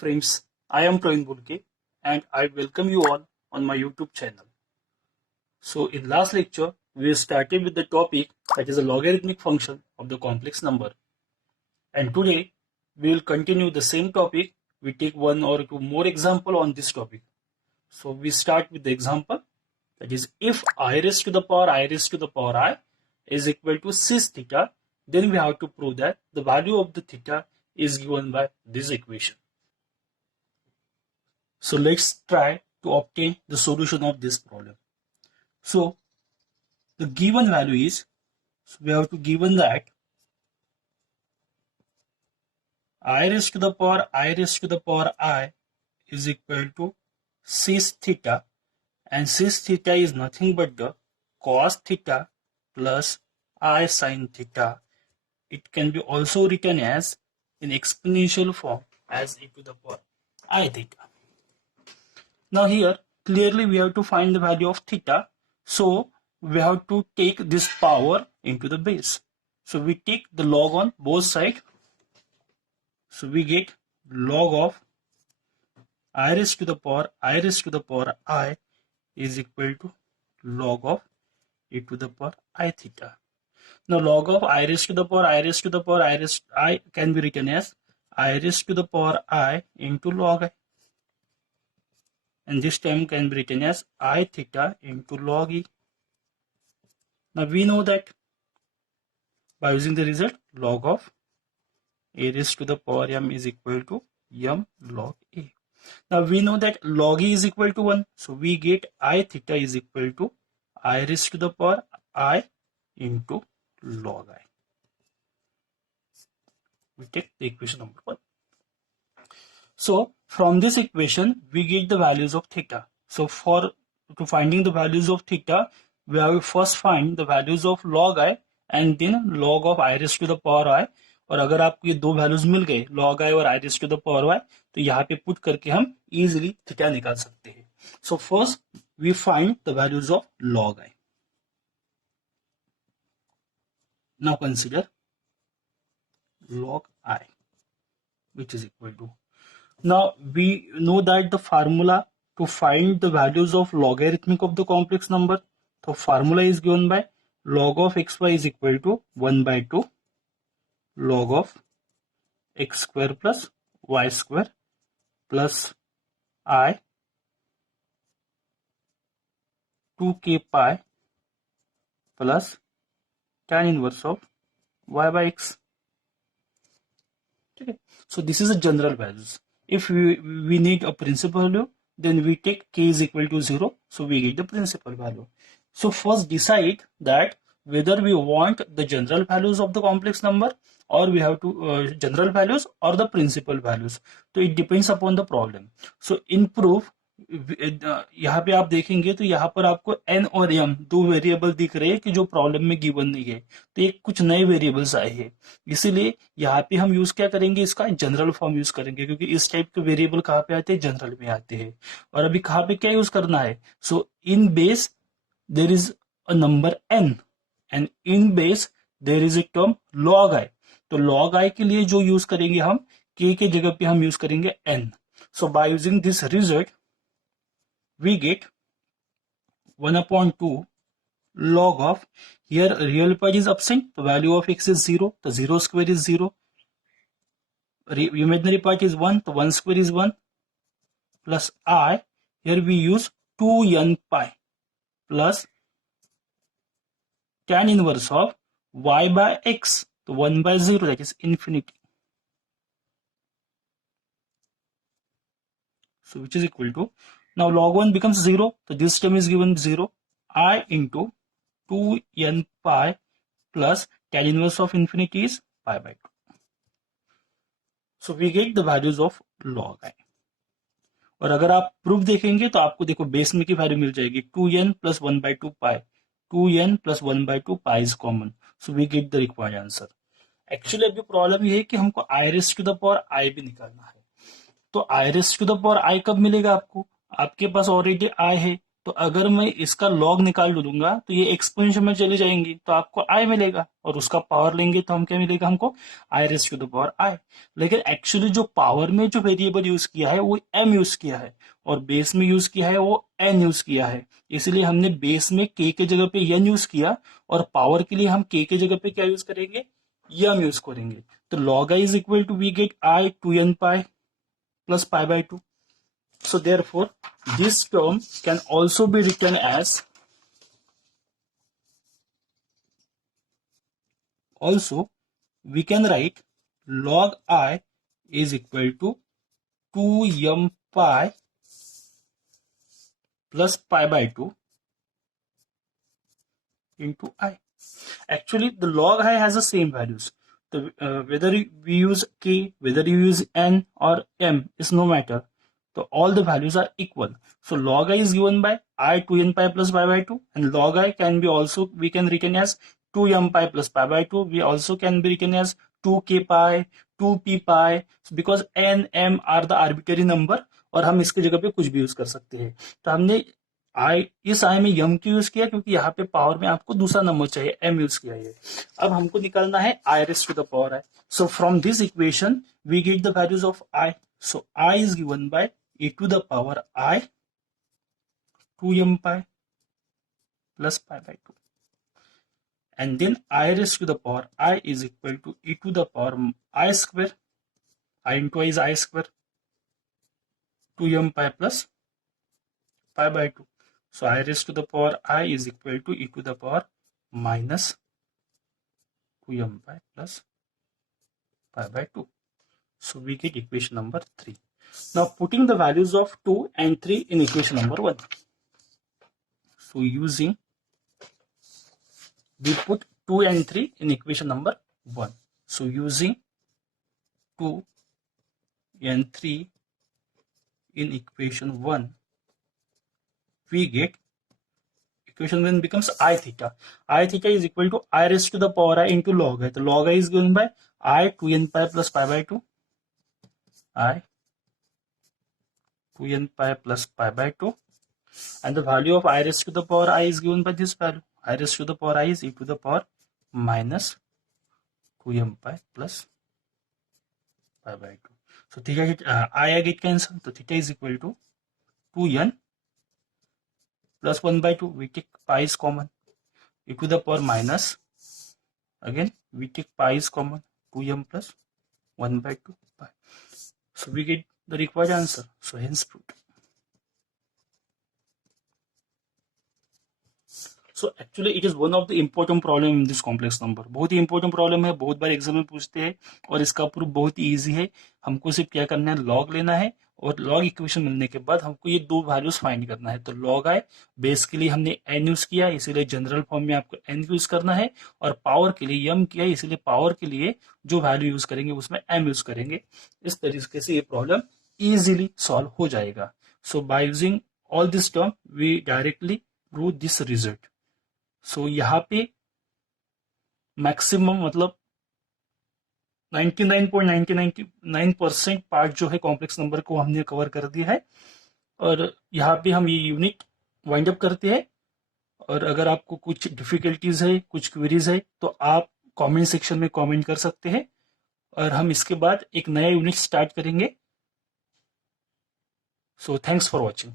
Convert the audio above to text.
friends, I am Praveen Bulke and I welcome you all on my YouTube channel. So in last lecture, we started with the topic that is a logarithmic function of the complex number. And today, we will continue the same topic. We take one or two more example on this topic. So we start with the example that is if I raised to the power I is equal to cis theta, then we have to prove that the value of the theta is given by this equation. So let's try to obtain the solution of this problem. So the given value is, so we have to given that I raised to the power I is equal to cis theta, and cis theta is nothing but the cos theta plus I sin theta. It can be also written as in exponential form as e to the power I theta. Now here clearly we have to find the value of theta, so we have to take this power into the base. So we take the log on both sides. So we get log of I raised to the power I is equal to log of e to the power I theta. Now log of I raised to the power I can be written as I raised to the power I into log I. And this term can be written as I theta into log e. Now we know that by using the result, log of a raised to the power m is equal to m log a. Now we know that log e is equal to 1. So we get I theta is equal to I raised to the power I into log I. We take the equation number 1. So from this equation, we get the values of theta. So to finding the values of theta, we have to first find the values of log I and then log of I raised to the power I. और अगर आपको ये दो values मिल गए log I और I raised to the power y, तो यहाँ पे पुट करके हम इजीली थीटा निकाल सकते हैं. So first we find the values of log I. Now consider log I, which is equal to, now we know that the formula to find the values of logarithmic of the complex number, so formula is given by log of xy is equal to 1 by 2 log of x square plus y square plus I 2k pi plus tan inverse of y by x. Okay. So this is a general values. If we need a principal value, then we take k is equal to 0, so we get the principal value. So first decide that whether we want the general values of the complex number or we have to general values or the principal values. So it depends upon the problem. So in proof, यहाँ पे आप देखेंगे तो यहाँ पर आपको n और m दो वेरिएबल दिख रहे हैं कि जो प्रॉब्लम में गिवन नहीं है, तो एक कुछ नए वेरिएबल्स आए हैं, इसीलिए यहाँ पे हम यूज क्या करेंगे, इसका जनरल फॉर्म यूज करेंगे, क्योंकि इस टाइप के वेरिएबल कहाँ पे आते हैं, जनरल में आते हैं. और अभी कहाँ पे क्या यूज करना है, so in base there is a number n and in base there is a term log I. तो log I के लिए जो यूज करेंगे हम k के जगह पे हम यूज करेंगे n. So by using this result we get 1 upon 2 log of, here real part is absent, the value of x is 0, the 0 square is 0, imaginary part is 1, the 1 square is 1, plus I, here we use 2n pi plus tan inverse of y by x, the 1 by 0, that is infinity. So which is equal to, now log 1 becomes 0, so this term is given 0, I into 2n pi plus tan inverse of infinity is pi by 2. So we get the values of log I. और अगर आप proof देखेंगे तो आपको देखो base में की value मिल जाएगी 2n plus 1 by 2 pi. 2n plus 1 by 2 pi is common. So we get the required answer. Actually अभी प्रॉब्लम ये है कि हमको I raised to the power I भी निकालना है. तो I raised to the power I कब मिलेगा आपको, आपके पास ऑलरेडी I है, तो तो अगर मैं इसका लॉग निकाल लूंगा तो ये एक्सपोनेंशियल में चली जाएंगी, तो आपको आई मिलेगा, और उसका पावर लेंगे तो हम क्या मिलेगा हमको, आई रेस टू द पावर आई। लेकिन एक्चुअली जो पावर में जो वेरिएबल यूज किया है वो एम यूज किया है, और बेस में यूज किया है वो एन यूज किया है। इसलिए हमने बेस में के जगह पे एन यूज किया, और पावर के लिए हम के जगह पे क्या यूज करेंगे, एम यूज करेंगे। तो log i is equal to we get i 2n pi plus pi by 2. So therefore, this term can also be written as, also we can write log I is equal to 2m pi plus pi by 2 into I. Actually, the log I has the same values. Whether we use k, whether you use n or m is no matter. So all the values are equal. So log I is given by I 2n pi plus pi by 2, and log I can be also, we can written as 2m pi plus pi by 2. We also can be written as 2k pi, 2p pi, because n m are the arbitrary number, और हम इसकी जगह पे कुछ भी use कर सकते हैं। तो हमने इस आई में यम क्यों यूज किया, क्योंकि यहाँ पे पावर में आपको दूसरा नंबर चाहिए, एम यूज किया है। अब हमको निकालना है I raise to the power I. So from this equation we get the values of I. So I is given by e to the power I 2m pi plus pi by 2, and then I raised to the power I is equal to e to the power I square, I into I is I square, 2m pi plus pi by 2. So I raised to the power I is equal to e to the power minus 2m pi plus pi by 2. So we get equation number 3. Now putting the values of 2 and 3 in equation number 1. So using, we put 2 and 3 in equation number 1. So using 2 and 3 in equation 1, we get equation 1 becomes I theta. I theta is equal to I raised to the power I into log I. So log I is given by I 2n pi plus pi by 2. I 2n pi plus pi by 2. And the value of I raised to the power I is given by this value. I raised to the power I is e to the power minus 2m pi plus pi by 2. So theta I get cancelled. So theta is equal to 2n plus 1 by 2. We take pi is common. E to the power minus, again we take pi is common, 2m plus 1 by 2 pi. So we get the required answer. So hence proved. So actually it is one of the important problem in this complex number. बहुत ही important problem है, बहुत बार exam में पूछते हैं, और इसका proof बहुत ही easy है। हमको सिर्फ क्या करना है, लॉग लेना है, और लॉग इक्वेशन मिलने के बाद हमको ये दो वैल्यूज फाइंड करना है। तो लॉग आई बेस के लिए हमने एन यूज किया, इसीलिए जनरल फॉर्म में आपको एन यूज करना है, और पावर के लिए एम किया, इसीलिए पावर के लिए जो वैल्यू यूज करेंगे उसमें एम यूज करेंगे। इस तरीके से ये प्रॉब्लम इजीली सॉल्व हो जाएगा। So by using all this term we directly prove this result. So यहाँ पे मैक्सिमम मतलब 99.99% पार्ट जो है कॉम्प्लेक्स नंबर को हमने कवर कर दिया है, और यहाँ पे हम ये यूनिट वाइंड अप करते हैं। और अगर आपको कुछ डिफिकल्टीज है, कुछ क्वेरीज है, तो आप कमेंट सेक्शन में कमेंट कर सकते हैं, और हम इसके बाद एक नया यूनिट स्टार्ट करेंगे। So thanks for watching.